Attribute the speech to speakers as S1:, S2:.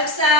S1: Alexa.